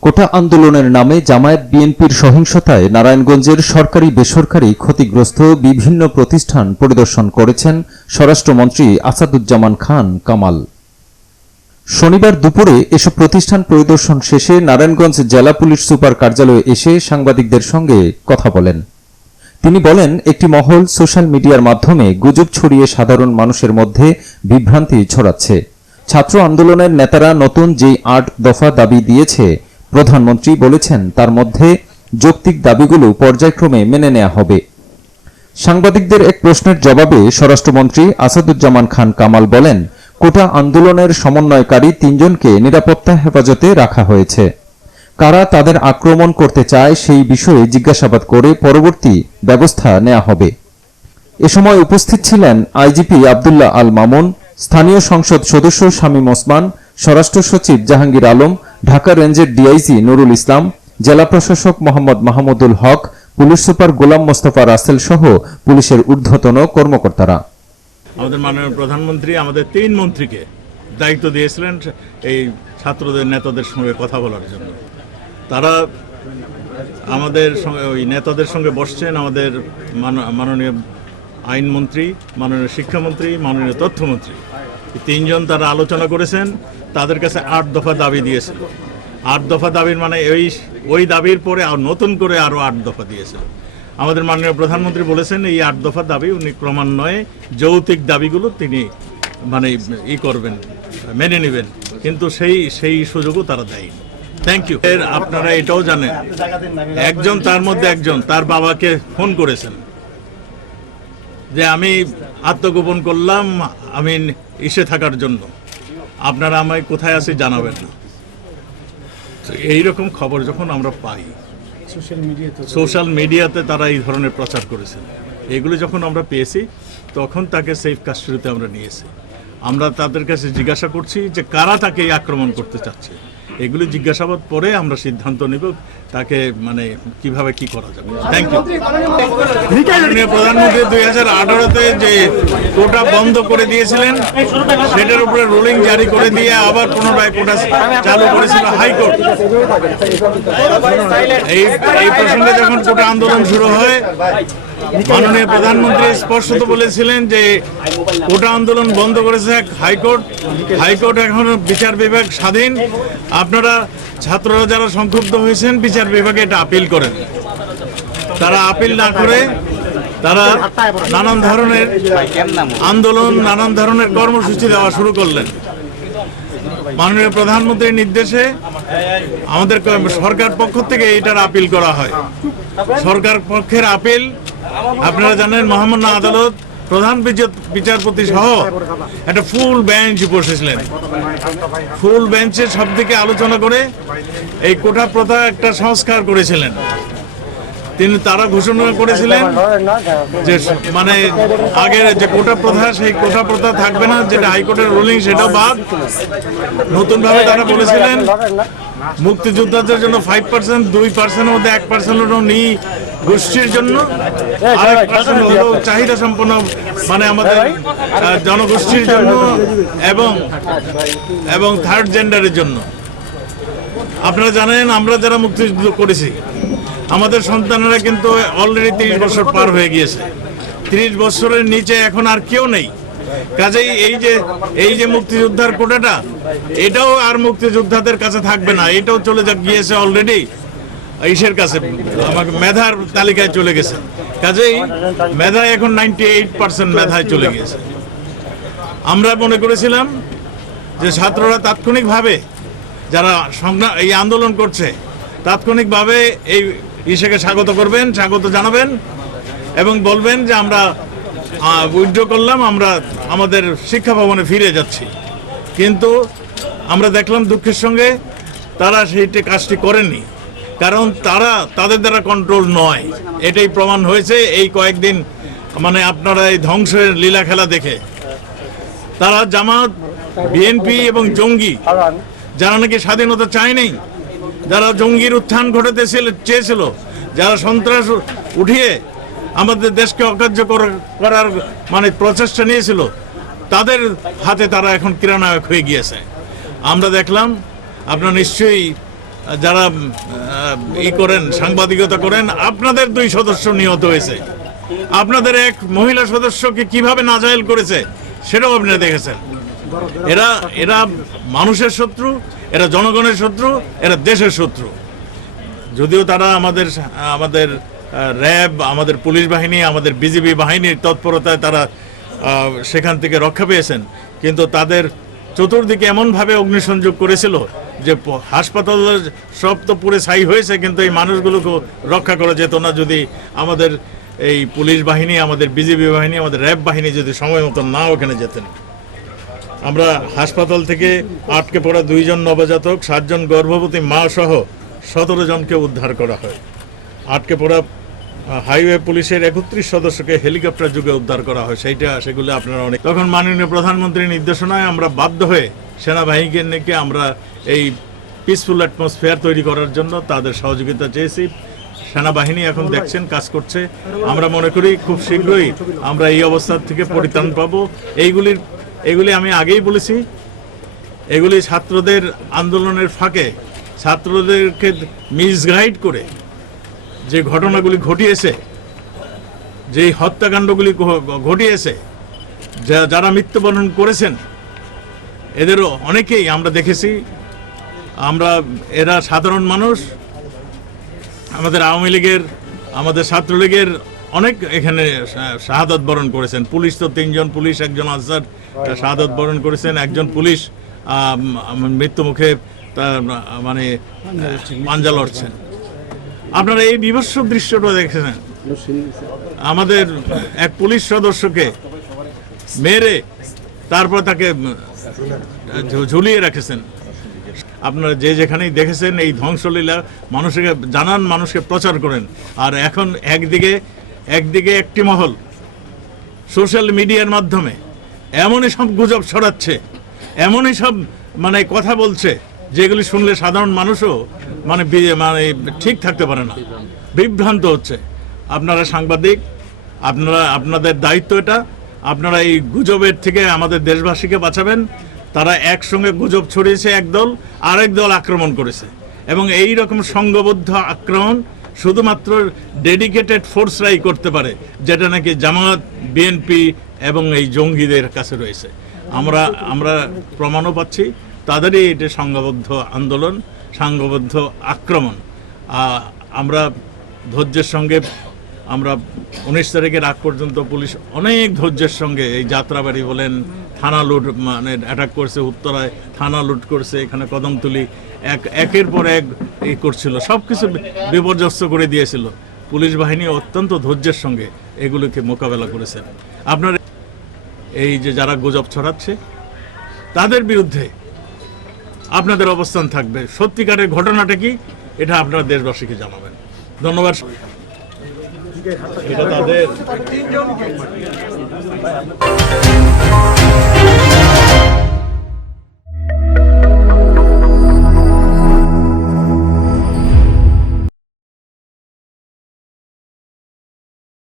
কোটা আন্দোলনের নামে জামায়াত বিএনপির সহিংসতায় নারায়ণগঞ্জের সরকারি বেসরকারি ক্ষতিগ্রস্ত বিভিন্ন প্রতিষ্ঠান পরিদর্শন করেছেন স্বরাষ্ট্রমন্ত্রী আসাদুজ্জামান খান কামাল। শনিবার দুপুরে এসব প্রতিষ্ঠান পরিদর্শন শেষে নারায়ণগঞ্জ জেলা পুলিশ সুপার কার্যালয়ে এসে সাংবাদিকদের সঙ্গে কথা বলেন। তিনি বলেন, একটি মহল সোশ্যাল মিডিয়ার মাধ্যমে গুজব ছড়িয়ে সাধারণ মানুষের মধ্যে বিভ্রান্তি ছড়াচ্ছে। ছাত্র আন্দোলনের নেতারা নতুন যেই আট দফা দাবি দিয়েছে, প্রধানমন্ত্রী বলেছেন তার মধ্যে যৌক্তিক দাবিগুলো পর্যায়ক্রমে মেনে নেওয়া হবে। সাংবাদিকদের এক প্রশ্নের জবাবে স্বরাষ্ট্রমন্ত্রী আসাদুজ্জামান খান কামাল বলেন, কোটা আন্দোলনের সমন্বয়কারী তিনজনকে নিরাপত্তা হেফাজতে রাখা হয়েছে। কারা তাদের আক্রমণ করতে চায় সেই বিষয়ে জিজ্ঞাসাবাদ করে পরবর্তী ব্যবস্থা নেওয়া হবে। এ সময় উপস্থিত ছিলেন আইজিপি আবদুল্লাহ আল মামুন স্থানীয় সংসদ সদস্য শামীম ওসমান, স্বরাষ্ট্র সচিব জাহাঙ্গীর আলম, ঢাকা রেঞ্জের ডিআইজি নুরুল ইসলাম, জেলা প্রশাসক মোহাম্মদ মাহমুদুল হক, পুলিশ সুপার গোলাম মোস্তফা রাসেল সহ পুলিশের ঊর্ধ্বতন কর্মকর্তারা। আমাদের মাননীয় প্রধানমন্ত্রী, আমাদের তিন মন্ত্রীকে দায়িত্ব দিয়েছিলেন এই ছাত্রদের, নেতাদের সঙ্গে কথা বলার জন্য। তারা আমাদের সঙ্গে, ওই নেতাদের সঙ্গে বসছেন আমাদের মান- মাননীয় আইনমন্ত্রী, মাননীয় শিক্ষামন্ত্রী, মাননীয় তথ্যমন্ত্রী। তিনজন তারা আলোচনা করেছেন, তাদের কাছে আট দফা দাবি দিয়েছিল আট দফা দাবির মানে ওই ওই দাবির পরে আর নতুন করে আরও আট দফা দিয়েছেন আমাদের মাননীয় প্রধানমন্ত্রী বলেছেন, এই আট দফা দাবি উনি ক্রমান্বয়ে যৌতিক দাবিগুলো তিনি মানে ই করবেন, মেনে নেবেন। কিন্তু সেই সেই সুযোগও তারা দেয়নি। থ্যাংক ইউ এর আপনারা এটাও জানেন, একজন তার মধ্যে একজন, তার বাবাকে ফোন করেছেন। যে আমি আত্মগোপন করলাম আমি ইসে থাকার জন্য। আপনারা আমায় কোথায় আছি জানাবেন না। এইরকম খবর যখন আমরা পাই সোশ্যাল মিডিয়াতে তারা এই ধরনের প্রচার করেছেন। এগুলো যখন আমরা পেয়েছি তখন তাকে সেফ কাস্টডিতে আমরা নিয়েছি। আমরা তাদের কাছে জিজ্ঞাসা করছি যে কারা তাকে আক্রমণ করতে চাচ্ছে। এগুলো জিজ্ঞাসাবাদ পরে আমরা সিদ্ধান্ত নেব তাকে মানে কীভাবে কি করা যাবে। থ্যাংক ইউ প্রধানমন্ত্রী দুই হাজার আঠারোতে যে কোটা বন্ধ করে দিয়েছিলেন, সেটার উপরে রুলিং জারি করে দিয়ে আবার পুনরায় কোটা চালু করেছিল হাইকোর্ট। এই এই প্রসঙ্গে যখন কোটা আন্দোলন শুরু হয় মাননীয় প্রধানমন্ত্রী স্পষ্টত বলেছিলেন যে কোটা আন্দোলন বন্ধ করেছে হাইকোর্ট। হাইকোর্ট এখন বিচার বিভাগ স্বাধীন। আপনারা ছাত্ররা যারা সংক্ষুব্ধ হয়েছেন, বিচার বিভাগে এটা আপিল করেন। তারা আপিল না করে, তারা নানান ধরনের আন্দোলন, নানান ধরনের কর্মসূচি দেওয়া শুরু করলেন। মাননীয় প্রধানমন্ত্রীর নির্দেশে আমাদের সরকার পক্ষ থেকে এটার আপিল করা হয়। সরকার পক্ষের আপিল আপনারা জানেন মহামান্য আদালত প্রধান বিচার- বিচারপতি সহ একটা ফুল বেঞ্চ বসেছিলেন। ফুল বেঞ্চের সব দিকে আলোচনা করে এই কোটা প্রথা একটা সংস্কার করেছিলেন। তিনি তারা ঘোষণা করেছিলেন যে মানে আগের যে কোটা প্রথা, সেই কোটা প্রথা থাকবে না, যেটা হাইকোর্টের রুলিং সেটাও বাদ। নতুনভাবে তারা বলেছিলেন, মুক্তিযোদ্ধাদের জন্য ফাইভ পার্সেন্ট দুই পার্সেন্টের মধ্যে এক পার্সেন্ট নি গোষ্ঠীর জন্য। আরেক পার্সেন্ট চাহিদা সম্পন্ন মানে আমাদের জনগোষ্ঠীর জন্য এবং এবং থার্ড জেন্ডারের জন্য। আপনারা জানেন, আমরা যারা মুক্তিযুদ্ধ করেছি আমাদের সন্তানেরা কিন্তু অলরেডি তিরিশ বছর পার হয়ে গিয়েছে। তিরিশ বছরের নিচে এখন আর কেউ নেই। কাজেই এই যে এই যে মুক্তিযোদ্ধার কোটাটা, এটাও আর মুক্তিযোদ্ধাদের কাছে থাকবে না। এটাও চলে যা, গিয়েছে অলরেডি ইসের কাছে। আমাকে মেধার তালিকায় চলে গেছে। কাজেই মেধা এখন নাইনটি এইট পার্সেন্ট মেধায় চলে গিয়েছে। আমরা মনে করেছিলাম যে ছাত্ররা তাৎক্ষণিকভাবে যারা সংগ্রাম এই আন্দোলন করছে, তাৎক্ষণিকভাবে এই ইসেকে স্বাগত করবেন, স্বাগত জানাবেন এবং বলবেন যে আমরা উইথড্র করলাম, আমরা আমাদের শিক্ষা ভবনে ফিরে যাচ্ছি। কিন্তু আমরা দেখলাম দুঃখের সঙ্গে তারা সেইটি কাজটি করেননি কারণ তারা তাদের দ্বারা কন্ট্রোল নয়। এটাই প্রমাণ হয়েছে এই কয়েকদিন মানে আপনারা এই ধ্বংসের লীলা খেলা দেখে। তারা জামাত, বিএনপি এবং জঙ্গি, যারা নাকি স্বাধীনতা চায়নি যারা জঙ্গির উত্থান ঘটাতে চেয়েছিল, যারা সন্ত্রাস উঠিয়ে আমাদের দেশকে অকার্য করার মানে প্রচেষ্টা নিয়েছিল, তাদের হাতে তারা এখন ক্রীড়ানায়ক হয়ে গিয়েছে। আমরা দেখলাম, আপনারা নিশ্চয়ই, যারা ই করেন, সাংবাদিকতা করেন, আপনাদের দুই সদস্য নিহত হয়েছে। আপনাদের এক মহিলা সদস্যকে কীভাবে নাজাইল করেছে, সেটাও আপনারা দেখেছেন। এরা এরা মানুষের শত্রু এরা জনগণের শত্রু, এরা দেশের শত্রু। যদিও তারা আমাদের আমাদের র্যাব, আমাদের পুলিশ বাহিনী, আমাদের বিজিবি বাহিনীর তৎপরতায় তারা সেখান থেকে রক্ষা পেয়েছেন। কিন্তু তাদের চতুর্দিকে এমনভাবে অগ্নিসংযোগ করেছিল যে হাসপাতাল সব তো পুরে ছাই হয়েছে, কিন্তু এই মানুষগুলোকে রক্ষা করা যেত না। যদি আমাদের এই পুলিশ বাহিনী, আমাদের বিজিবি বাহিনী, আমাদের র্যাব বাহিনী যদি সময় মতো না ওখানে যেতেন। আমরা হাসপাতাল থেকে আটকে পড়া দুইজন নবজাতক সাতজন গর্ভবতী মা সহ সতেরো জনকে উদ্ধার করা হয়। আটকে পড়া হাইওয়ে পুলিশের একত্রিশ সদস্যকে হেলিকপ্টার যুগে উদ্ধার করা হয়। সেইটা সেগুলো আপনারা অনেক তখন মাননীয় প্রধানমন্ত্রীর নির্দেশনায় আমরা বাধ্য হয়ে সেনাবাহিনীকে আমরা এই পিসফুল অ্যাটমসফিয়ার তৈরি করার জন্য তাদের সহযোগিতা চেয়েছি। সেনাবাহিনী এখন দেখছেন কাজ করছে। আমরা মনে করি খুব শীঘ্রই আমরা এই অবস্থা থেকে পরিত্রাণ পাবো। এইগুলির এগুলি আমি আগেই বলেছি। এগুলি ছাত্রদের আন্দোলনের ফাঁকে, ছাত্রদেরকে মিসগাইড করে যে ঘটনাগুলি ঘটিয়েছে যে হত্যাকাণ্ডগুলি ঘটিয়েছে, যা- যারা মৃত্যুবরণ করেছেন, এদেরও অনেকেই আমরা দেখেছি। আমরা, এরা সাধারণ মানুষ, আমাদের আওয়ামী লীগের, আমাদের ছাত্রলীগের অনেক এখানে শাহাদত বরণ করেছেন। পুলিশ তো তিনজন পুলিশ একজন আনসার শাহাদত বরণ করেছেন একজন পুলিশ আম, আম, মৃত্যু মুখে তার মানে পাঞ্জা লড়ছেন। আপনারা এই বিভৎস দৃশ্যটা দেখেছেন? আমাদের এক পুলিশ সদস্যকে মেরে তারপর তাকে ঝুলিয়ে রেখেছেন। আপনারা যে যেখানেই দেখেছেন এই ধ্বংসলীলা মানুষকে জানান মানুষকে প্রচার করেন। আর এখন একদিকে একদিকে একটি মহল, সোশ্যাল মিডিয়ার মাধ্যমে। এমনই সব গুজব ছড়াচ্ছে, এমনই সব মানে কথা বলছে, যেগুলি শুনলে সাধারণ মানুষও মানে মানে ঠিক থাকতে পারে না। বিভ্রান্ত হচ্ছে। আপনারা সাংবাদিক, আপনারা, আপনাদের দায়িত্ব এটা। আপনারা এই গুজবের থেকে আমাদের দেশবাসীকে বাঁচাবেন। তারা একসঙ্গে গুজব ছড়িয়েছে একদল আরেক দল আক্রমণ করেছে। এবং এই রকম সংঘবদ্ধ আক্রমণ শুধুমাত্র ডেডিকেটেড ফোর্সরাই করতে পারে, যেটা নাকি জামাত বিএনপি এবং এই জঙ্গিদের কাছে রয়েছে। আমরা আমরা প্রমাণও পাচ্ছি, তাদেরই এটা সংঘবদ্ধ আন্দোলন সংঘবদ্ধ আক্রমণ। আমরা ধৈর্যের সঙ্গে, আমরা উনিশ তারিখের আগ পর্যন্ত পুলিশ অনেক ধৈর্যের সঙ্গে এই যাত্রাবাড়ি বলেন, থানা লুট মানে অ্যাটাক করছে, উত্তরায় থানা লুট করছে, এখানে কদমতুলি, এক, একের পর এক এই করছিল সব কিছু বিপর্যস্ত করে দিয়েছিল। পুলিশ বাহিনী অত্যন্ত ধৈর্যের সঙ্গে এগুলোকে মোকাবেলা করেছেন আপনার এই যে যারা গুজব ছড়াচ্ছে, তাদের বিরুদ্ধে আপনাদের অবস্থান থাকবে। সত্যিকারের ঘটনাটা কি, এটা আপনারা দেশবাসীকে জানাবেন। ধন্যবাদ। তাদের